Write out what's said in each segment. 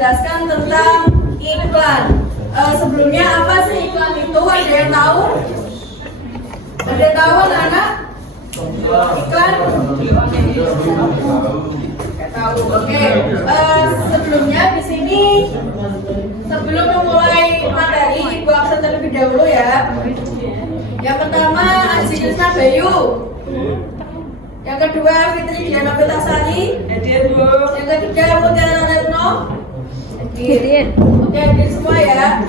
menjelaskan tentang iklan. Sebelumnya apa sih iklan itu? Ada yang tahu? Ada yang tahu anak-anak? Iklan? Nggak tahu. Oke. Sebelumnya di sini sebelum memulai materi, Ibu absen terlebih dahulu ya. Yang pertama Aji Krisna Bayu. Yang kedua Fitri Diana Petasari. Yang ketiga Mutiara Retno. Oke, hadir semua ya.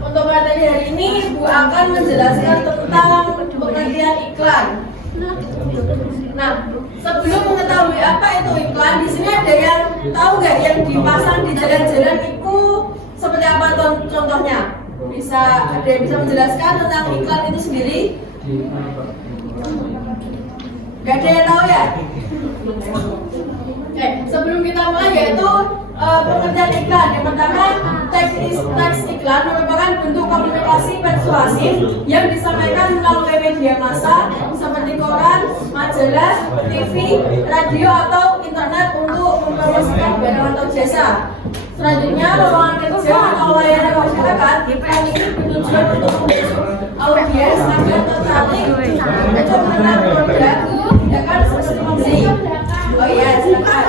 Untuk materi hari ini Ibu akan menjelaskan tentang pengertian iklan. Nah, sebelum mengetahui apa itu iklan, di sini ada yang tahu nggak yang dipasang di jalan-jalan itu seperti apa contohnya? Ada yang bisa menjelaskan tentang iklan itu sendiri? Gak ada yang tahu ya? Oke, sebelum kita mulai yaitu pengertian iklan. Yang pertama, teks iklan merupakan bentuk komunikasi persuasif yang disampaikan melalui media massa seperti koran, majalah, TV, radio atau internet untuk mempromosikan barang atau jasa. Selanjutnya, lowongan kerja atau layanan masyarakat. Iklan ini bertujuan untuk audiens agar tertarik untuk mengenal produk, ya kan, seperti membeli. Oh iya, silakan.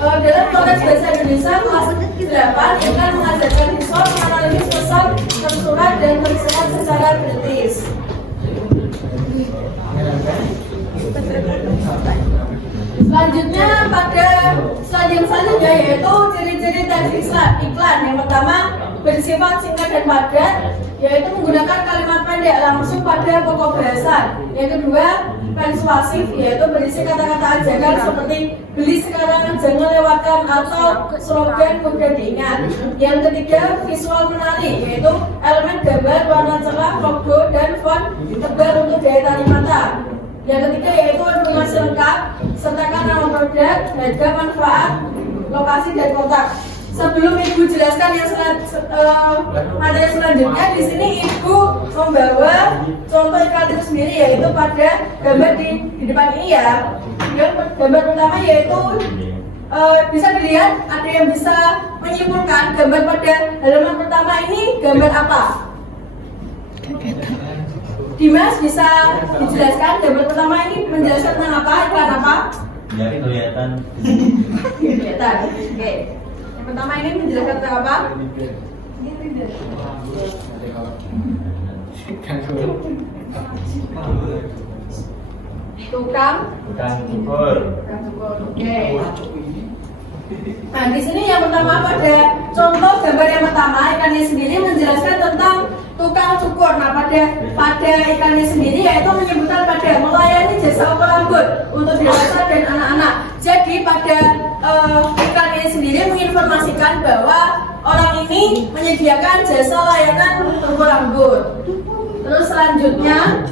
Dalam konteks bahasa Indonesia kelas 8, iklan mengajarkan siswa menganalisis pesan tersurat dan tersirat secara kritis. Selanjutnya pada slide yang selanjutnya yaitu ciri-ciri teks iklan. Yang pertama, bersifat singkat dan padat, yaitu menggunakan kalimat pendek langsung pada pokok bahasan. Yang kedua, persuasif, yaitu berisi kata-kata ajakan seperti beli sekarang jangan lewatkan atau slogan mudah diingat. Yang ketiga, visual menarik, yaitu elemen gambar, warna cerah, logo dan font tebal untuk daya tarik mata. Yang ketiga yaitu informasi lengkap, sertakan nama produk, harga, manfaat, lokasi dan kontak. Sebelum Ibu jelaskan yang materi selanjutnya, di sini Ibu membawa contoh iklan itu sendiri, yaitu pada gambar di depan ini ya. Gambar pertama yaitu bisa dilihat, ada yang bisa menyimpulkan gambar pada halaman pertama ini gambar apa? Dimas bisa dijelaskan gambar pertama ini menjelaskan tentang apa, iklan apa? Biar kelihatan. Kelihatan. Oke. Yang pertama ini menjelaskan tentang apa? Tukang cukur. Oke. Nah, di sini yang pertama pada contoh gambar yang pertama iklannya sendiri menjelaskan tentang tukang cukur. Nah, pada iklannya sendiri yaitu menyebutkan pada melayani jasa ukur rambut untuk dewasa dan anak-anak. Jadi pada iklannya sendiri menginformasikan bahwa orang ini menyediakan jasa layanan ukur rambut. Terus selanjutnya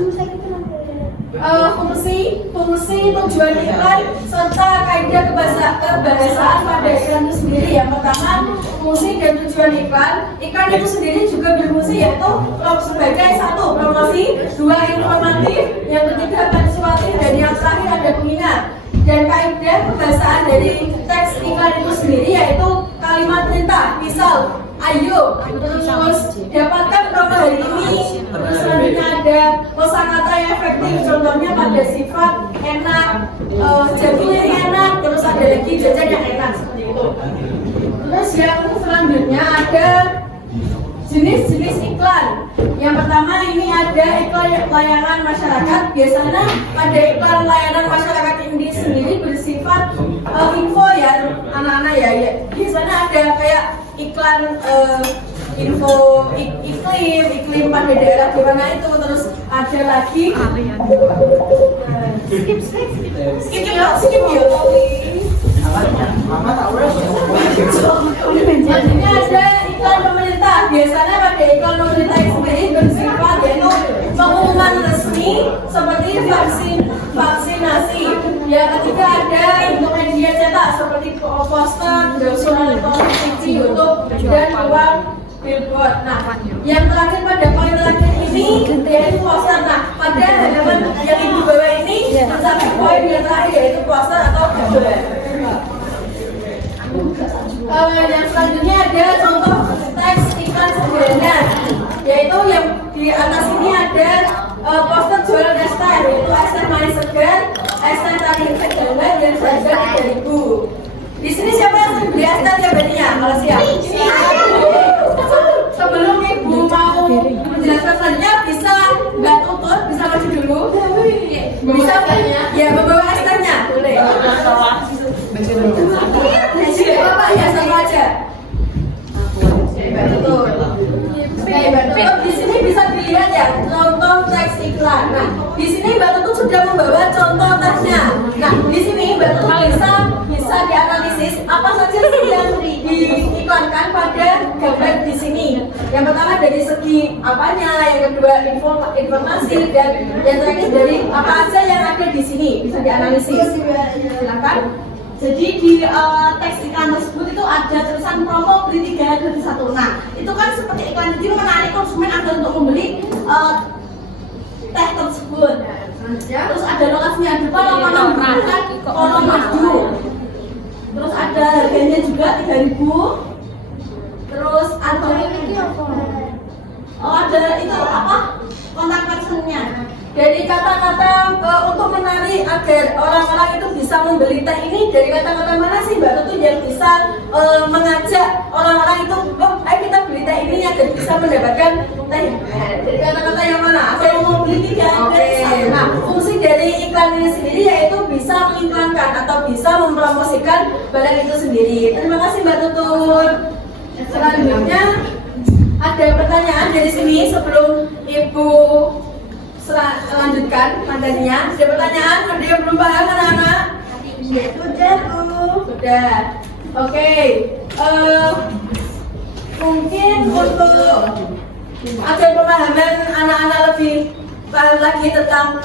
fungsi, tujuan iklan serta kaidah kebahasaan pada iklan itu sendiri. Yang pertama, fungsi dan tujuan iklan. Iklan itu sendiri juga berfungsi yaitu sebagai satu, promosi, dua, informatif, yang ketiga persuasif, dan yang terakhir ada pengingat. Dan kaidah kebahasaan dari teks iklan itu sendiri yaitu kalimat perintah, misal ayo, terus dapatkan promo hari ini. Terus selanjutnya ada kosakata yang efektif, contohnya pada sifat enak, jadinya enak, terus ada lagi jajan yang enak seperti itu. Terus yang selanjutnya ada jenis-jenis iklan. Yang pertama ini ada iklan layanan masyarakat. Biasanya pada iklan layanan masyarakat ini sendiri bersifat info ya anak-anak ya. Biasanya ada kayak iklan info iklim pada daerah di mana itu. Terus ada lagi skip ya. Selanjutnya ada iklan pemerintah. Biasanya pada iklan pemerintah itu sendiri bersifat yaitu pengumuman resmi seperti vaksinasi. Yang ketiga ada untuk media cetak seperti poster, brosur elektronik, TV, YouTube dan uang billboard. Nah, yang terakhir pada poin terakhir ini yaitu poster. Nah, pada halaman yang Ibu bawa ini terdapat poin yang terakhir yaitu poster atau gambar. Yang selanjutnya ada contoh teks iklan sederhana, yaitu yang di atas ini ada poster jualan es teh, yaitu es teh manis segar, es teh tarik segar dan harga 3.000. Di sini siapa yang sering beli es teh tiap harinya? Kalau siap. Sebelum ibu mau menjelaskan selanjutnya, bisa nggak tutup, bisa maju dulu. Bisa ya membawa es tehnya, boleh. Bapak ya sama aja. Betul. Betul. Di sini bisa dilihat ya contoh teks iklan. Nah, di sini Mbak Tutut sudah membawa contoh tesnya. Nah, di sini Mbak Tutut bisa dianalisis apa saja sih yang diiklankan pada gambar di sini. Yang pertama dari segi apanya, yang kedua informasi, dan yang terakhir dari apa aja yang ada di sini bisa dianalisis. Silakan. Jadi di teks iklan tersebut itu ada tulisan promo beli 3 gratis 1. Nah, itu kan seperti iklan itu menarik konsumen agar untuk membeli teh tersebut. Terus ada lokasinya depan, lapangan bukan kolom madu. Terus ada harganya juga 3.000. Terus ada ada itu apa? Kontak personnya. Dari kata-kata untuk menarik agar orang-orang itu bisa membeli teh ini, dari kata-kata mana sih Mbak Tutut yang bisa mengajak orang-orang itu, oh ayo kita beli teh ini agar bisa mendapatkan teh? Dari kata-kata yang mana? Ada yang mau beli tidak? Nah, fungsi dari iklan ini sendiri yaitu bisa mengiklankan atau bisa mempromosikan barang itu sendiri. Terima kasih Mbak Tutut. Selanjutnya ada pertanyaan dari sini sebelum Ibu lanjutkan materinya. Ada pertanyaan? Ada yang belum paham anak-anak? Sudah, Bu. Sudah. Oke. Mungkin untuk agar pemahaman anak-anak lebih paham lagi tentang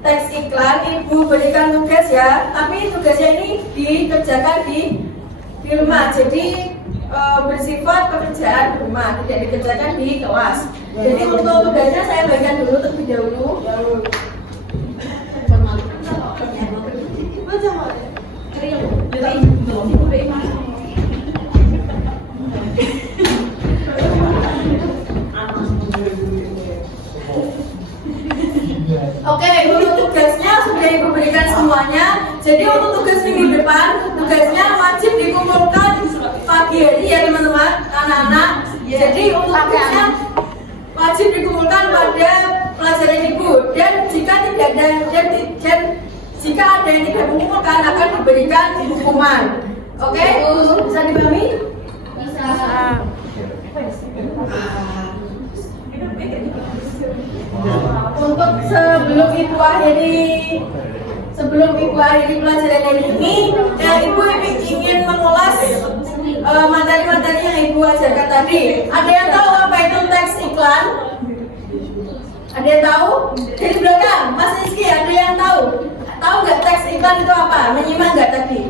teks iklan, Ibu berikan tugas ya. Tapi tugasnya ini dikerjakan di rumah. Jadi bersifat pekerjaan di rumah, tidak dikerjakan di kelas. Jadi untuk tugasnya saya bagikan dulu terlebih dahulu. Oke, untuk tugasnya sudah Ibu berikan semuanya. Jadi untuk tugas minggu depan, tugasnya wajib dikumpulkan pagi hari ya teman-teman, anak-anak. Jadi untuk tugasnya wajib dikumpulkan pada pelajaran Ibu. Dan jika tidak ada jika ada yang tidak mengumpulkan akan diberikan hukuman. Oke, bisa dipahami? Bisa. Untuk sebelum Ibu akhiri pelajaran ini, Ibu ingin mengulas materi-materi yang Ibu ajarkan tadi. Ada yang tahu apa itu teks iklan? Ada yang tahu? Dari belakang, Mas Rizky, ada yang tahu? Tahu nggak teks iklan itu apa? Menyimak nggak tadi?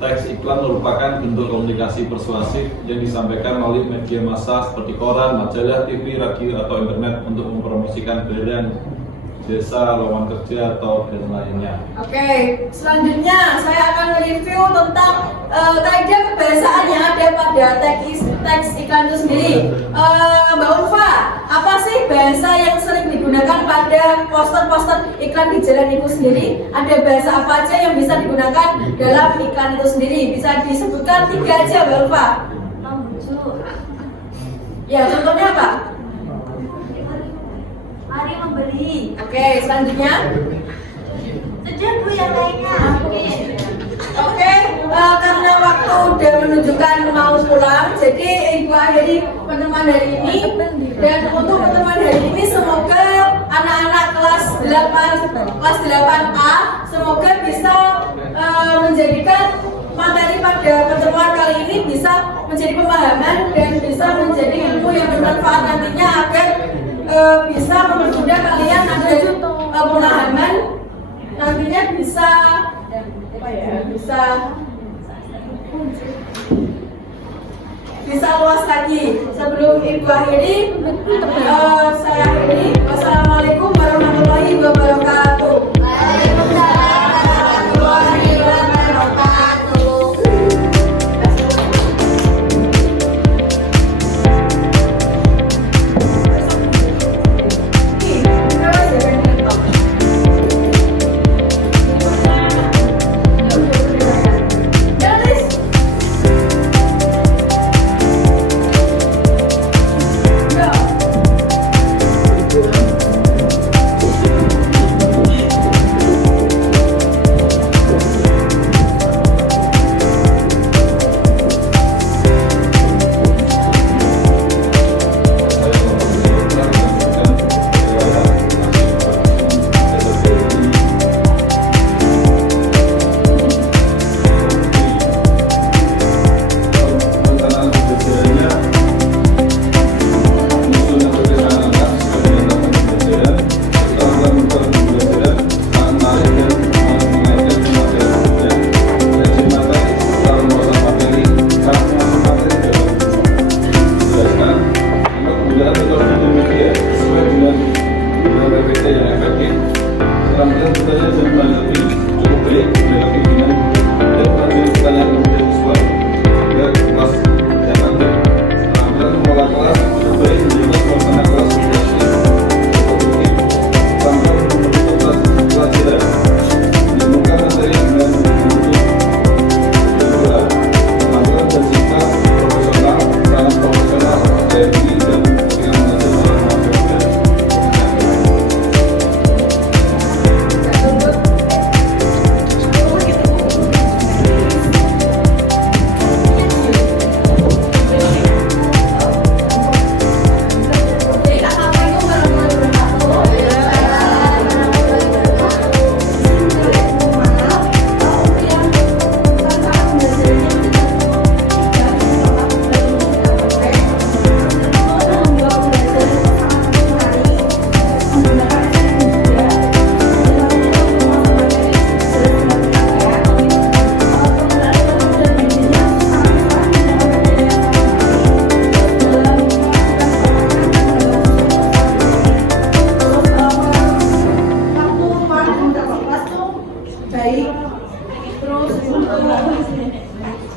Teks iklan merupakan bentuk komunikasi persuasif yang disampaikan melalui media massa seperti koran, majalah, TV, radio, atau internet untuk mempromosikan brand, desa, lowongan kerja, atau dan lainnya. Oke, selanjutnya saya akan mereview tentang kaidah kebahasaan yang ada pada teks iklan itu sendiri. Mbak Ulfa, apa sih bahasa yang sering digunakan pada poster-poster iklan di jalan Ibu sendiri? Ada bahasa apa aja yang bisa digunakan dalam iklan itu sendiri? Bisa disebutkan 3 aja Mbak Ulfa. Ya, contohnya apa? Mari membeli. Oke, selanjutnya. Sudah, Bu, yang lainnya. Oke, karena waktu udah menunjukkan mau pulang, jadi Ibu akhiri pertemuan hari ini. Dan untuk pertemuan hari ini semoga anak-anak kelas 8A semoga bisa menjadikan materi pada pertemuan kali ini bisa menjadi pemahaman dan bisa menjadi ilmu yang bermanfaat nantinya agar bisa mempermudah kalian agar pemahaman nantinya bisa luas lagi. Sebelum Ibu akhiri, saya akhiri. Wassalamualaikum warahmatullahi wabarakatuh. Waalaikumsalam warahmatullahi wabarakatuh.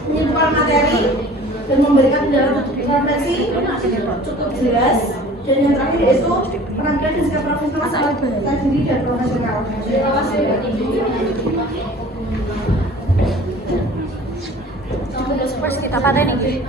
Menyimpulkan materi dan memberikan dalam bentuk refleksi cukup jelas. Dan yang terakhir yaitu penampilan dan sikap profesional saat bahasa diri dan profesional. Terima kasih. Kita pada nih.